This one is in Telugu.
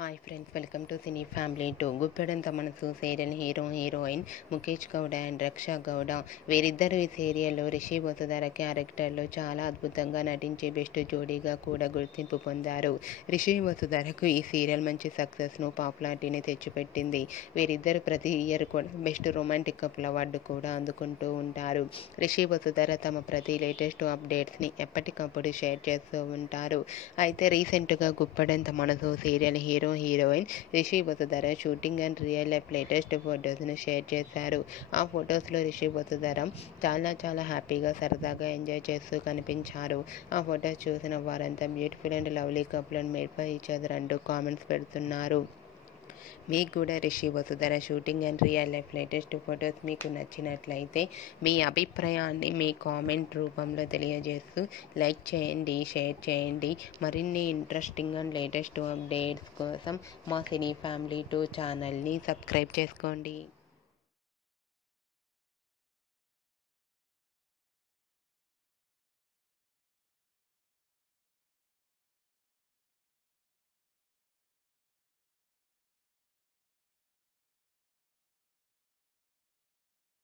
Hi friends, welcome to cine family too. Guppedantha Manasu serial heroine Mukesh Gowda and Raksha Gowda వీరిద్దరూ ఈ సీరియల్లో రిషి వసుధర క్యారెక్టర్లో చాలా అద్భుతంగా నటించి బెస్ట్ జోడీగా కూడా గుర్తింపు పొందారు. రిషి వసుధరకు ఈ సీరియల్ మంచి సక్సెస్ను, పాపులారిటీని తెచ్చిపెట్టింది. వీరిద్దరు ప్రతి ఇయర్ కూడా బెస్ట్ రొమాంటిక్ కపుల్ అవార్డు కూడా అందుకుంటూ ఉంటారు. రిషి వసుధర తమ ప్రతి లేటెస్ట్ అప్డేట్స్ని ఎప్పటికప్పుడు షేర్ చేస్తూ ఉంటారు. అయితే రీసెంట్గా Guppedantha Manasu serial heroine Rishi Vasudhara shooting and real life latest ఫొటోస్ను షేర్ చేశారు. ఆ ఫొటోస్లో రిషి వసుధర చాలా హ్యాపీగా, సరదాగా ఎంజాయ్ చేస్తూ కనిపించారు. ఆ ఫొటోస్ చూసిన వారంతా beautiful and lovely couple and made for each other అంటూ కామెంట్స్ పెడుతున్నారు. మీకు కూడా Rishi Vasudhara shooting and real life latest photos మీకు నచ్చినట్లయితే మీ అభిప్రాయాన్ని మీ కామెంట్ రూపంలో తెలియజేస్తూ లైక్ చేయండి, షేర్ చేయండి. మరిన్ని ఇంట్రెస్టింగ్ అండ్ లేటెస్ట్ అప్డేట్స్ కోసం మా సినీ ఫ్యామిలీ 2 ఛానల్ని సబ్స్క్రైబ్ చేసుకోండి.